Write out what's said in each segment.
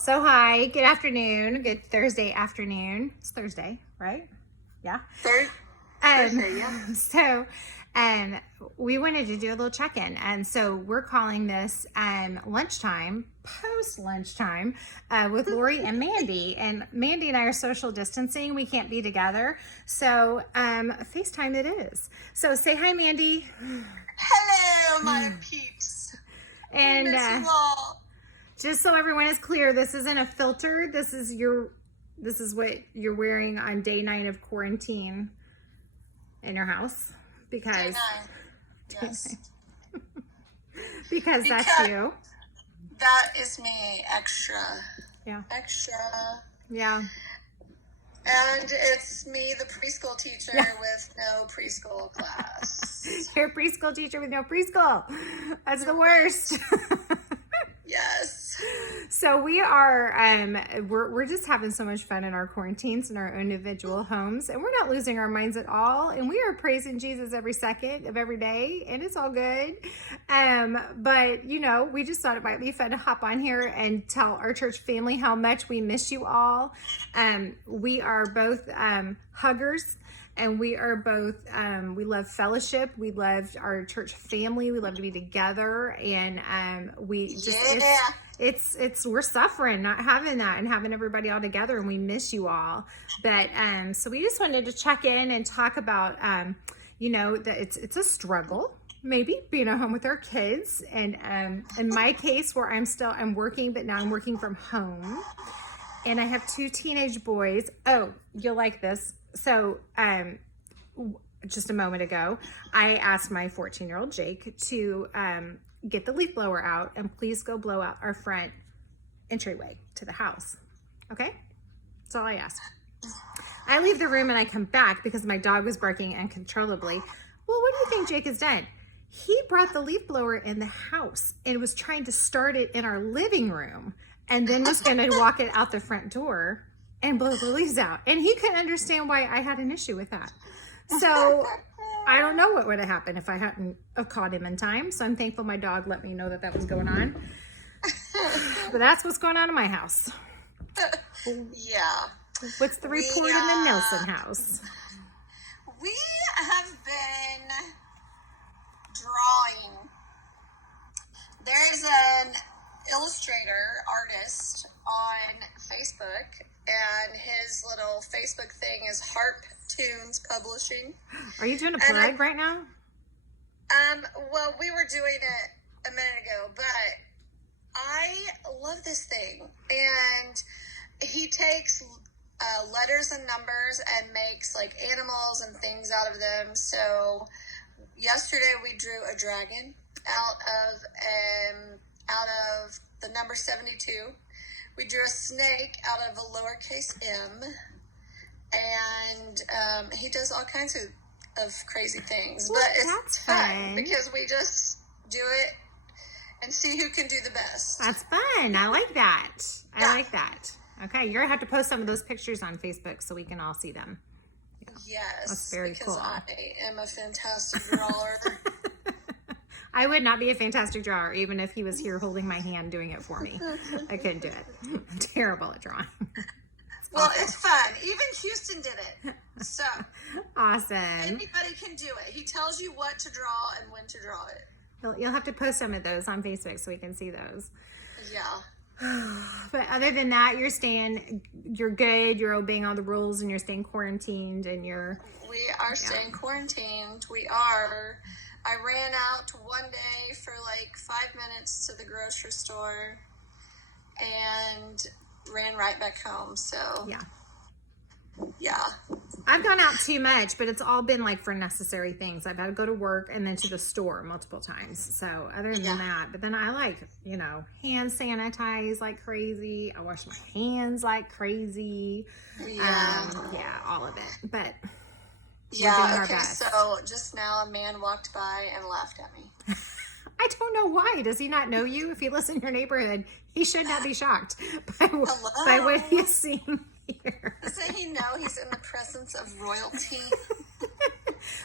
So hi, good afternoon, good Thursday afternoon. It's Thursday, right? Yeah. Thursday, yeah. So we wanted to do a little check-in. And so we're calling this lunchtime, post-lunchtime with Lori and Mandy. And Mandy and I are social distancing. We can't be together. So FaceTime it is. So say hi, Mandy. Hello, my peeps. And We miss you all. just so everyone is clear, this isn't a filter. This is what you're wearing on day 9 of quarantine in your house because Day 9. Yes. because that's you. That is me, extra. Yeah. Extra. Yeah. And it's me, the preschool teacher with no preschool class. You're a preschool teacher with no preschool. That's the worst. Yes. So we are we're just having so much fun in our quarantines in our individual homes, and we're not losing our minds at all, and we are praising Jesus every second of every day, and it's all good. But we just thought it might be fun to hop on here and tell our church family how much we miss you all. We are both huggers. And we are both, we love fellowship. We love our church family. We love to be together. And we just, we're suffering not having that and having everybody all together. And we miss you all. But so we just wanted to check in and talk about, that it's a struggle. Maybe being at home with our kids. And in my case, where I'm working, but now I'm working from home. And I have 2 teenage boys. Oh, you'll like this. So, just a moment ago, I asked my 14-year-old Jake to get the leaf blower out and please go blow out our front entryway to the house. Okay? That's all I asked. I leave the room and I come back because my dog was barking uncontrollably. Well, what do you think Jake has done? He brought the leaf blower in the house and was trying to start it in our living room and then was going to walk it out the front door and blow the leaves out. And he couldn't understand why I had an issue with that. So I don't know what would have happened if I hadn't have caught him in time. So I'm thankful my dog let me know that was going on. But that's what's going on in my house. Yeah. What's the report in the Nelson house? We have been drawing. There's an illustrator, artist on Facebook, and his little Facebook thing is Harp Tunes Publishing. Are you doing a plug right now? Well, we were doing it a minute ago, but I love this thing. And he takes letters and numbers and makes like animals and things out of them. So yesterday we drew a dragon out of the number 72. We drew a snake out of a lowercase m, and he does all kinds of crazy things. Well, but it's fun because we just do it and see who can do the best. That's fun. I like that. I like that. Okay, you're going to have to post some of those pictures on Facebook so we can all see them. Yeah. Yes. That's very because cool. I am a fantastic drawer. I would not be a fantastic drawer even if he was here holding my hand doing it for me. I couldn't do it. I'm terrible at drawing. It's fun. Even Houston did it. So awesome. Anybody can do it. He tells you what to draw and when to draw it. You'll have to post some of those on Facebook so we can see those. Yeah. But other than that, you're good. You're obeying all the rules and you're staying quarantined and we are staying quarantined. We are. I ran out one day for like 5 minutes to the grocery store and ran right back home. So yeah. I've gone out too much, but it's all been like for necessary things. I've had to go to work and then to the store multiple times. So other than that, but then I hand sanitize like crazy. I wash my hands like crazy. Yeah. All of it. But we're doing our best. So just now a man walked by and laughed at me. I don't know why. Does he not know you? If he lives in your neighborhood, he should not be shocked by what he's seeing here. Doesn't he know he's in the presence of royalty?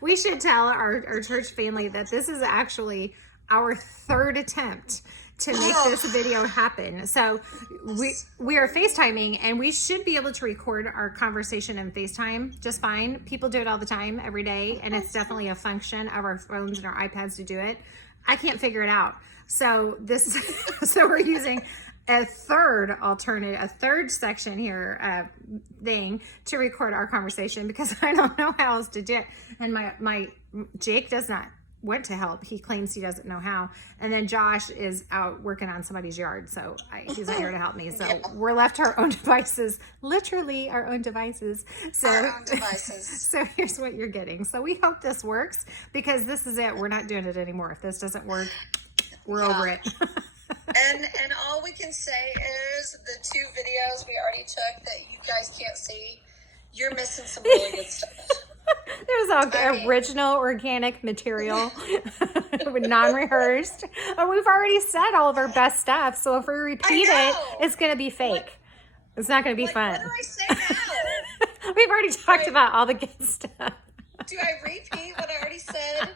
We should tell our church family that this is actually our 3rd attempt to make this video happen. So we are FaceTiming, and we should be able to record our conversation in FaceTime just fine. People do it all the time, every day, and it's definitely a function of our phones and our iPads to do it. I can't figure it out. So so we're using a third section here thing to record our conversation, because I don't know how else to do it. And my Jake does not want to help. He claims he doesn't know how. And then Josh is out working on somebody's yard, so he's not here to help me. So we're left to our own devices, literally our own devices. So so here's what you're getting. So we hope this works, because this is it. We're not doing it anymore. If this doesn't work, we're over it. And all we can say is the 2 videos we already took that you guys can't see, you're missing some really good stuff. There's all original organic material with non-rehearsed. And we've already said all of our best stuff. So if we repeat it, it's going to be fake. It's not going to be fun. What do I say now? We've already talked about all the good stuff. Do I repeat what I already said?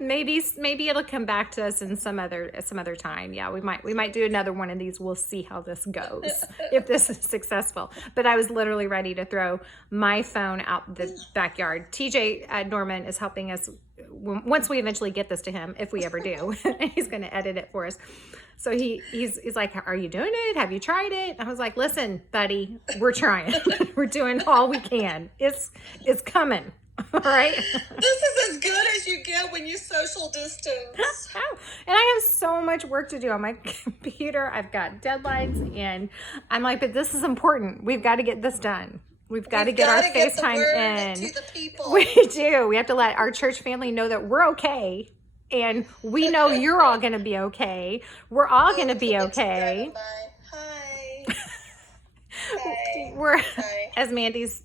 Maybe it'll come back to us in some other time. Yeah, we might do another one of these. We'll see how this goes, if this is successful. But I was literally ready to throw my phone out the backyard. TJ Norman is helping us once we eventually get this to him, if we ever do. He's going to edit it for us. So he's like, "Are you doing it? Have you tried it?" I was like, "Listen, buddy, we're trying. We're doing all we can. It's coming." All right. This is as good as you get when you social distance. And I have so much work to do on my computer. I've got deadlines, and I'm like, but this is important. We've got to get this done. We've got to get our FaceTime in. To the people. We do. We have to let our church family know that we're okay. And we know you're all going to be okay. We're all going to be okay. Hi. Hi. As Mandy's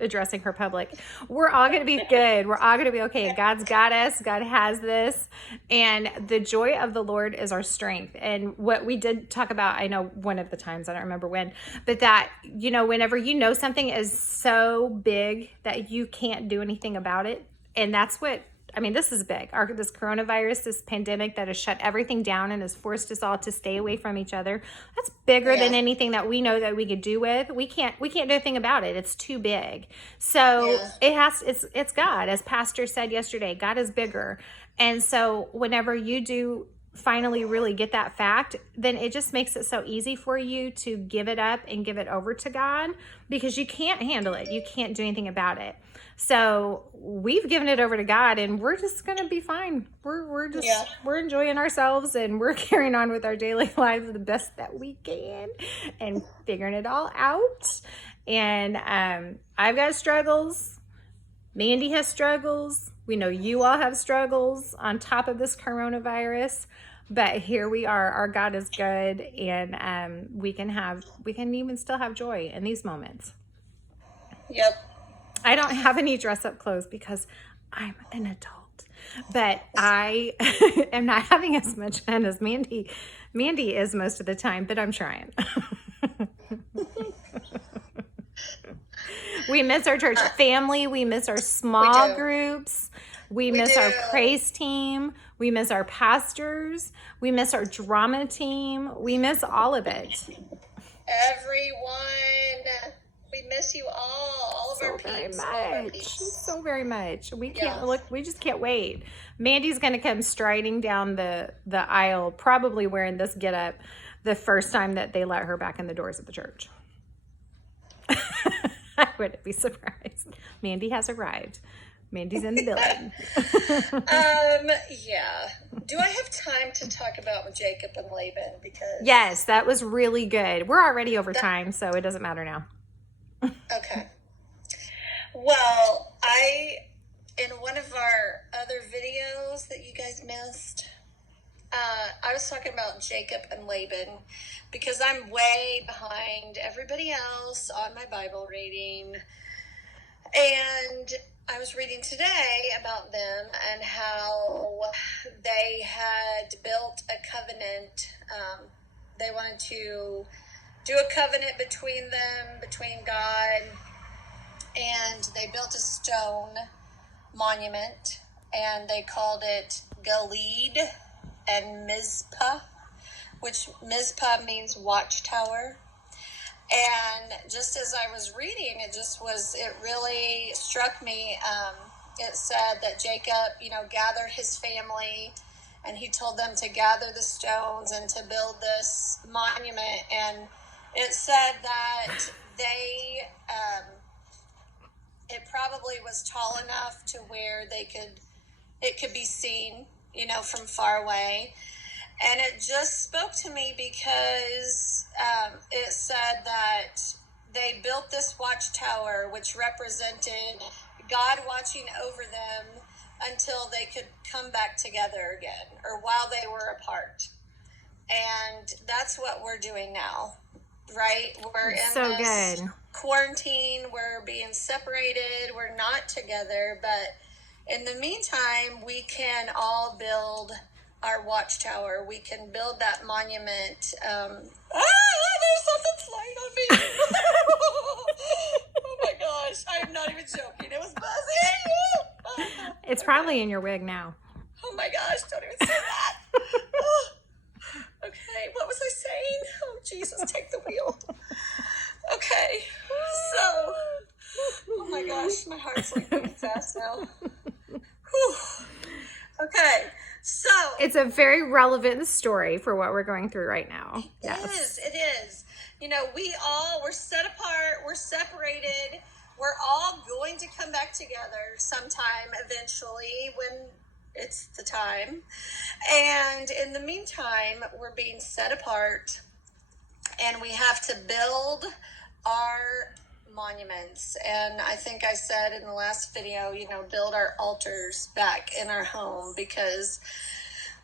addressing her public, we're all going to be good. We're all going to be okay. God's got us. God has this. And the joy of the Lord is our strength. And what we did talk about, I know one of the times, I don't remember when, but that, whenever something is so big that you can't do anything about it. And that's what, this is big. This coronavirus, this pandemic that has shut everything down and has forced us all to stay away from each other. That's bigger than anything that we know that we could do with. We can't do anything about it. It's too big. So it's God. As Pastor said yesterday, God is bigger. And so whenever you do finally really get that fact, then it just makes it so easy for you to give it up and give it over to God, because you can't handle it. You can't do anything about it. So we've given it over to God, and we're just going to be fine. We're enjoying ourselves, and we're carrying on with our daily lives the best that we can and figuring it all out. And I've got struggles. Mandy has struggles. We know you all have struggles on top of this coronavirus, but here we are. Our God is good, and we can even still have joy in these moments. Yep. I don't have any dress-up clothes because I'm an adult, but I am not having as much fun as Mandy is most of the time, but I'm trying. We miss our church family. We miss our small groups. We miss our praise team. We miss our pastors. We miss our drama team. We miss all of it. Everyone. We miss you all of our peeps. So very much. We can't look. We just can't wait. Mandy's going to come striding down the aisle, probably wearing this getup, the first time that they let her back in the doors of the church. I wouldn't be surprised. Mandy has arrived. Mandy's in the building. Yeah. Do I have time to talk about Jacob and Laban? Because yes, that was really good. We're already over time, so it doesn't matter now. Okay. Well, in one of our other videos that you guys missed, I was talking about Jacob and Laban, because I'm way behind everybody else on my Bible reading. And I was reading today about them and how they had built a covenant. They wanted to do a covenant between them, between God, and they built a stone monument, and they called it Gilead and Mizpah. which Mizpah means watchtower. And just as I was reading, it really struck me. It said that Jacob, gathered his family, and he told them to gather the stones and to build this monument. And it said that it probably was tall enough to where it could be seen, from far away. And it just spoke to me because it said that they built this watchtower, which represented God watching over them until they could come back together again, or while they were apart. And that's what we're doing now, right? We're in this quarantine. We're being separated. We're not together. But in the meantime, we can all build our watchtower. We can build that monument. There's something flying on me. Oh my gosh, I'm not even joking. It was buzzing. It's probably in your wig now. Oh my gosh, don't even say that. Okay, what was I saying? Oh Jesus, take the wheel. Okay, so, oh my gosh, my heart's like beating fast now. Whew. Okay. So it's a very relevant story for what we're going through right now. It is. We're set apart, we're separated, we're all going to come back together sometime eventually when it's the time. And in the meantime, we're being set apart, and we have to build our monuments. And I think I said in the last video, build our altars back in our home, because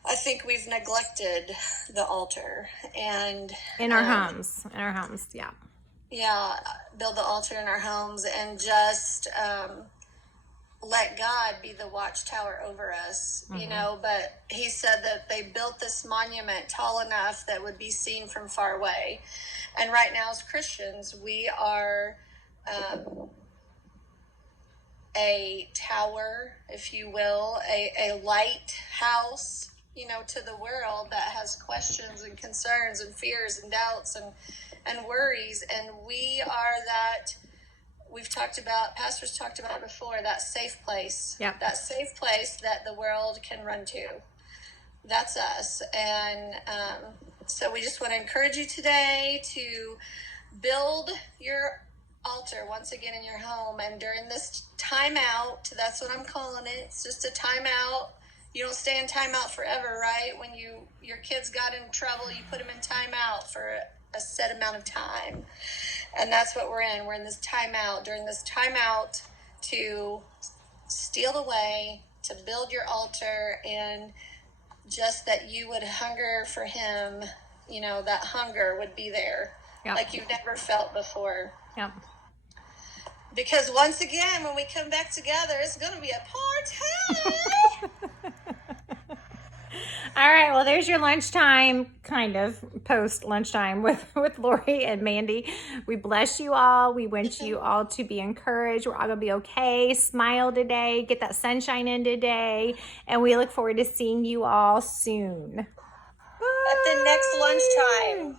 I think we've neglected the altar. And in our homes, yeah, build the altar in our homes, and just let God be the watchtower over us. But he said that they built this monument tall enough that would be seen from far away. And right now, as Christians, we are a tower, if you will, a lighthouse, to the world that has questions and concerns and fears and doubts and worries. And we are that, pastors talked about it before, that safe place. Yep. That safe place that the world can run to. That's us. And so we just want to encourage you today to build your altar once again in your home. And during this timeout, that's what I'm calling it. It's just a timeout. You don't stay in timeout forever, right? When your kids got in trouble, you put them in timeout for a set amount of time. And that's what we're in. We're in this timeout. During this timeout, to steal away, to build your altar, and just that you would hunger for him, that hunger would be there. Yep. Like you've never felt before. Yep. Because once again, when we come back together, it's going to be a party. All right, well, there's your lunchtime, kind of post lunchtime with Lori and Mandy. We bless you all. We want you all to be encouraged. We're all going to be okay. Smile today. Get that sunshine in today. And we look forward to seeing you all soon. At the next lunchtime.